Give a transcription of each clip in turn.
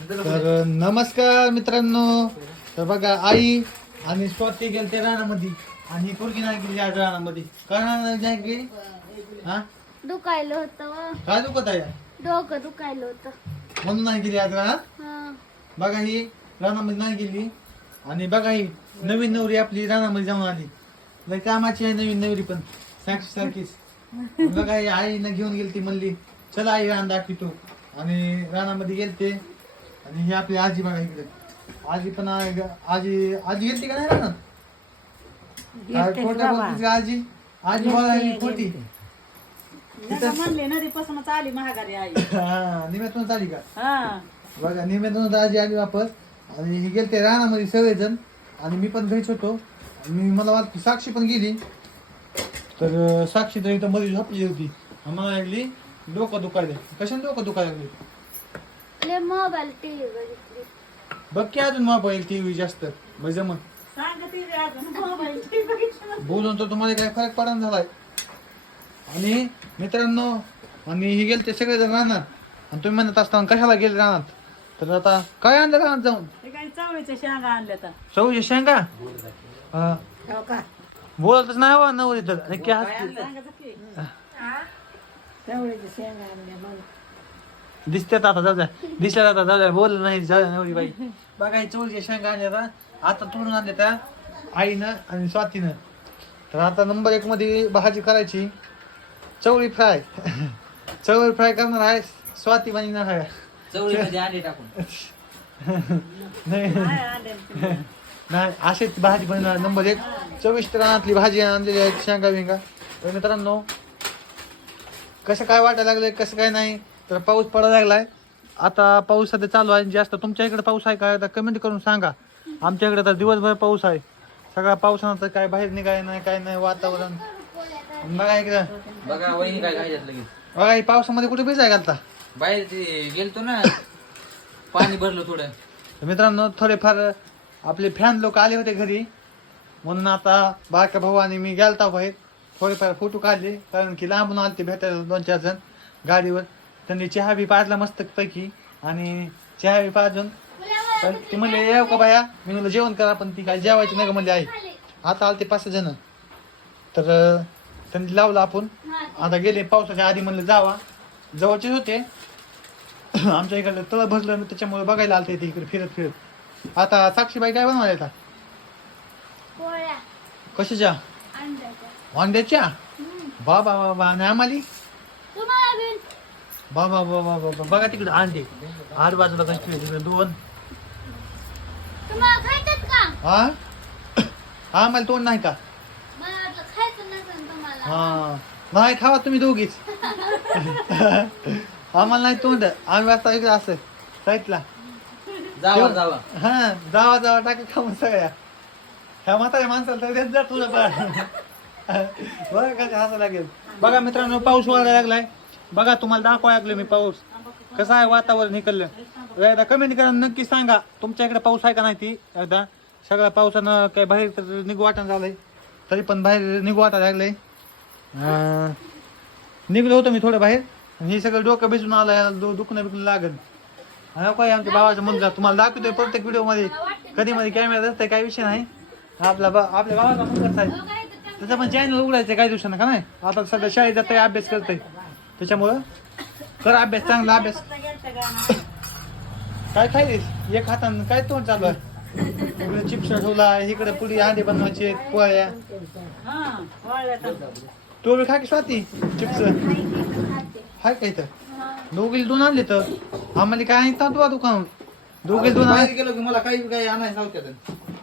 तर नमस्कार मित्रांनो. तर बघा आई आणि स्वाती गेलते रानामध्ये आणि पोरगी नाही गेली आज रानामध्ये. का रानामध्ये नाही गेली हा? दुखायलं होतं. काय दुखत आहे? डोकं दुखायलं होतं. म्हणून नाही गेली आज रानात? हा. बघा ही रानामध्ये नाही गेली. आणि बघा ही नवीन नवरी आपली रानामध्ये जाऊन आली. लय कामाची आहे नवीन नवरी पण सारखी सारखीच. बघा ही आईनं घेऊन गेली ती म्हणली चला आई रान दाखवितो. आणि रानामध्ये गेलते. आणि ही आपली आजी बघा इकडे. आजी पण आहे ग- आजी आजी गेलती का नाही काय बोलतीस का आजी? आजी बोलायला खोटी. म्हणले नदीपासूनच आली महागारी आई. हा निम्यातून आली का? हा. बघा निवेदन आजी आली वापस. आणि हे गेलते रानामध्ये सगळेजण. आणि मी पण घरीच होतो. आणि मला वाटतं साक्षी पण गेली. तर अं, साक्षी तर इथं मध्ये झोपली होती. आणि मला लागली डोकं दुखायला कशाने डोकं दुखायला लागली ले मोबाईल टीव्ही बघितली. बघ की अजून मोबाईल टी व्ही जास्त म्हणजे मग. सांगते रे अजून मोबाईल TV बघितलं. बोलून तर तुम्हाला काय फरक पडा झालाय. आणि मित्रांनो आणि हे गेलते सगळेजण राहणार आणि तुम्ही म्हणत असताना कशाला गेले राहणार तर आता काय आणलं राहणार जाऊन? हे काही चवळीच्या शेंगा आणल्या तर. चौशे शेंगा? हा. हो का? बोलतच नाही हवा नवरी तर आणि क्या हसते. सांगायचं की. चवळीच्या शेंगा आणल्या मग दिसतात आता जाऊ द्या. दिसल्या आता जाऊ द्या. बोल नाही जाऊ द्या नवरी बाई. बघा ही चोळीच्या शेंगा आणल्या आता आता तोडून आणल्या त्या आईनं आणि स्वातीनं. तर आता नंबर एक मध्ये भाजी करायची. चवळी फ्राय. चवळी फ्राय करणार आहे स्वाती बनणार आहे चवळीमध्ये अंडे टाकून. नाही. नाही अशीच भाजी बनवणार नंबर एक. चविष्ट रानातली भाजी आणलेली आहे शेंगा बिंगा. तर मित्रांनो कसं काय वाटायला लागलंय कसं काय नाही तर पाऊस पडायला लागलाय. आता पाऊस सध्या चालू आहे जास्त तुमच्या इकडे पाऊस आहे का? आता कमेंट करून सांगा. आमच्या इकडे तर दिवसभर पाऊस आहे. सगळा पावसानं तर काय बाहेर निघाय नाही काय नाही वातावरण. बघा इकडं बघा वहिनी काय घालत लगेच. बघा ही पावसामध्ये कुठे भिजाय घालता? बाहेर ते गेलतो ना पाणी भरलं थोडं. तर मित्रांनो थोडेफार आपले फॅन लोक आले होते घरी. म्हणून आता बारका भाऊ आणि मी गेलता बाहेर. थोडेफार फोटो काढले कारण की लांबून आले ते भेटायला दोन चार जण गाडीवर. त्यांनी चहा बी पाजला मस्त पैकी आणि चहा बी पाजून पण ते म्हणले येऊ का बाया मी म्हणलं जेवण करा पण ती काय जेवायची नाही का म्हणले आई? आता आले ते पाच जण. तर त्यांनी लावलं आपण. आता गेले पावसाच्या आधी म्हणलं जावा. जवळचेच होते. आमच्या इकडे तळ भरलं त्याच्यामुळे बघायला आलते ते इकडे फिरत फिरत. आता साक्षीबाई काय बनवायला आता पोळ्या. कशाच्या? अंड्याच्या. वांग्याच्या हम्म. बा बा बा बा आणि आम्हाली? बा बा बा बा बा बा. बघा तिकडे अंडे. आठ बाजूला कशी ठेवले तिकडे दोन. तुम्हाला का? हा हा आम्हाला तोंड नाही का? मला वाटलं खायचं नसेल तुम्हाला. हा. नाही खावा तुम्ही दोघीच. आम्हाला नाही तोंड. आम्ही वाजता इकडे असं साईटला जावा जावा. हा जावा जावा टाका खाऊन सगळ्या. ह्या म्हाताऱ्या माणसाला तर देत जा तुझं पण बघा कसं हसा लागेल. बघा मित्रांनो पाऊस व्हायला लागलाय. बघा तुम्हाला दाखवा लागलो मी पाऊस. कसं आहे वातावरण इकडलं? एकदा कमेंट करा नक्की सांगा तुमच्या इकडे पाऊस आहे का नाही ती? एकदा. सगळ्या पावसानं काय बाहेर तर निघू वाटण झालंय. तरी पण बाहेर निघू वाटा लागलंय. निघलो होतो मी थोडं बाहेर. हे सगळं डोकं भिजून आलं दुखणं बिकणं लागल. आणि काय आमच्या भावाचा मुलगा? तुम्हाला दाखवतोय प्रत्येक व्हिडिओमध्ये कधी मध्ये कॅमेरा असतंय काही विषय नाही. आपला बा आपल्या भावाचा मुलगाच आहे. त्याचा पण चॅनल उघडायचं काही दिवसानं का नाही? आता सध्या शाळेत जातोय अभ्यास करतोय. त्याच्यामुळं? कर अभ्यास चांगला अभ्यास. काय खायलीस? एक हातानं काय तोंड चालू आहे? इकडे चिप्स ठेवला इकडे पुरी अंडे बनवायचे पोळ्या. हा तर. तू बी खा की स्वाती चिप्स? हाय का इथं? दोघीला दोन आणले तर? आम्हाला काय आणतात तुला दुकान दोघीला दोन बाहेर आण गेलो की मला काही काही आणायला नव्हत्या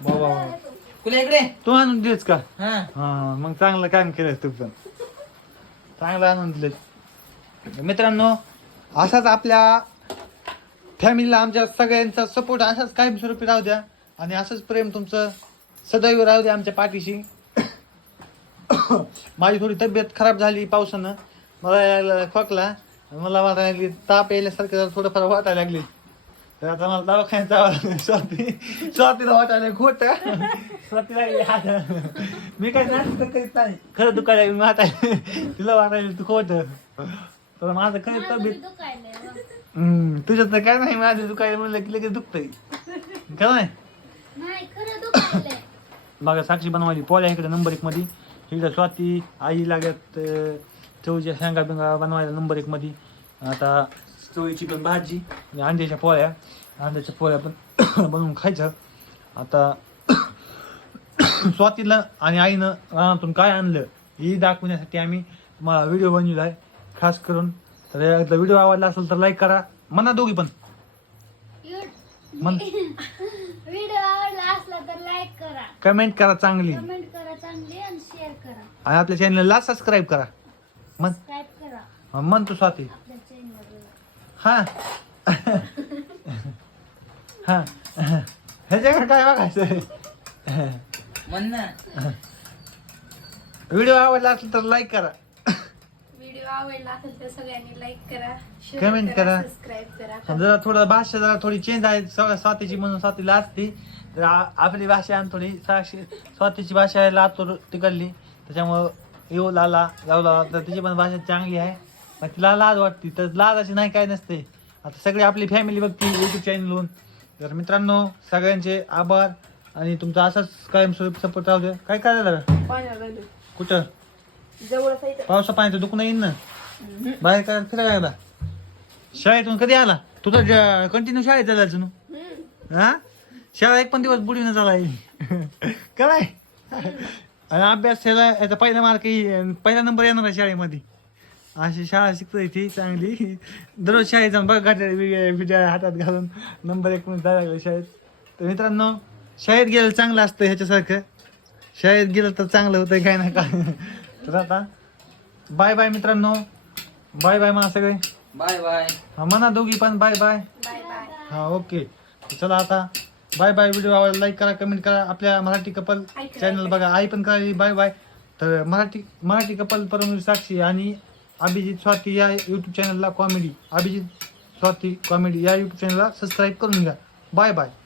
बाबा. तुला इकडे? तू आणून दिलेस का? हा. हा मग चांगलं काम केलंस तू पण. चांगलं आणून दिलेस मित्रांनो असाच आपल्या फॅमिलीला आमच्या सगळ्यांचा सपोर्ट असाच कायम स्वरूपी राहू द्या. आणि असंच प्रेम तुमचं सदैव राहू द्या आमच्या पाठीशी. माझी थोडी तब्येत खराब झाली पावसानं. मला यायला खोकला. मला वाटायला लागली ताप यायल्यासारखं जरा थोडंफार वाटायला लागली. तर आता मला दवाखान्यात जावं स्वाती स्वातीला वाटायला खोट. स्वाती लागली हात मी काय नाटक तर करीत नाही. खरं दुखायला मी वाटायला तिला वाटायला तू खोट. तर माझं खरं तब्येत? हम्म, तुझ्यात तर काय नाही माझं काय म्हणलं की लगेच दुखतंय. काय नाही? बघा साक्षी बनवायची पोळ्या इकडे नंबर एक मध्ये. इकडे स्वाती आई लागत अं, चवळीच्या शेंगा बिंगा बनवायला नंबर एक मध्ये. आता चवळीची पण भाजी आणि अंड्याच्या पोळ्या. अंड्याच्या पोळ्या पण बनवून खायचं. आता स्वातीला आणि आईनं रानातून काय आणलं हे दाखवण्यासाठी आम्ही तुम्हाला व्हिडिओ बनवला आहे खास करून. तर एकदा व्हिडिओ आवडला असेल तर लाईक करा. म्हणा दोघी पण. म्हण. व्हिडिओ आवडला असला तर लाईक करा. कमेंट करा चांगली. कमेंट करा चांगली आणि शेअर करा. आणि आपल्या चॅनलला सबस्क्राईब करा. म्हण. सबस्क्राईब करा. हा, म्हण तू स्वाती. आपल्या चॅनलला हा. हा. ह्याच्याकडे काय बघायचं? म्हण ना. व्हिडिओ आवडला असेल तर लाईक करा. व्हिडिओ आवडला असेल तर सगळ्यांनी लाईक करा Comment करा. सबस्क्राईब करा. जरा थोडं भाषा जरा थोडी चेंज आहे सगळं स्वातीची म्हणून स्वातीला असती तर आ- आपली भाषा आणि थोडी साक्षी स्वातीची भाषा आहे लातूर तिकडली. त्याच्यामुळं येऊ लाला गावला तर तिची पण भाषा चांगली आहे. पण तिला लाज वाटते. तर लाज अशी नाही काय नसते. आता सगळी आपली फॅमिली बघते युट्यूब चॅनलवरून तर मित्रांनो सगळ्यांचे आभार. आणि तुमचा असाच कायमस्वरूपी सपोर्ट राहू द्या. काय करायला पाण्याला कुठं? जवळ पावसा पाण्याचं दुखणं येईन ना. बाहेर काय फिरायला लागला शाळेतून कधी आला? तू तर कंटिन्यू शाळेत चालायचं ना हा? शाळा एक पण दिवस बुडी न चालाय काय आणि अभ्यास त्याला याचा पहिला मार्क पहिला नंबर येणार आहे शाळेमध्ये. अशी शाळा शिकतोय ती चांगली. दररोज शाळेत जाऊन बघ गाठ्या बिड्या हातात घालून नंबर एक मध्ये जायला लागला शाळेत. तर मित्रांनो शाळेत गेलं चांगलं असतं ह्याच्यासारखं. शाळेत गेलं तर चांगलं होतं काय ना काय तर आता? बाय बाय मित्रांनो. बाय बाय म्हणा सगळे. बाय बाय हा म्हणा दोघी पण. बाय बाय बाय बाय हा ओके चला आता. बाय बाय व्हिडिओ आवडला लाईक करा कमेंट करा. आपल्या मराठी कपल चॅनल बघा. आई पण करा बाय बाय तर मराठी मराठी कपल परमवीर साक्षी आणि अभिजित स्वाती या यूट्यूब चॅनलला कॉमेडी अभिजित स्वाती कॉमेडी या यूट्यूब चॅनलला सबस्क्राईब करून घ्या. Bye bye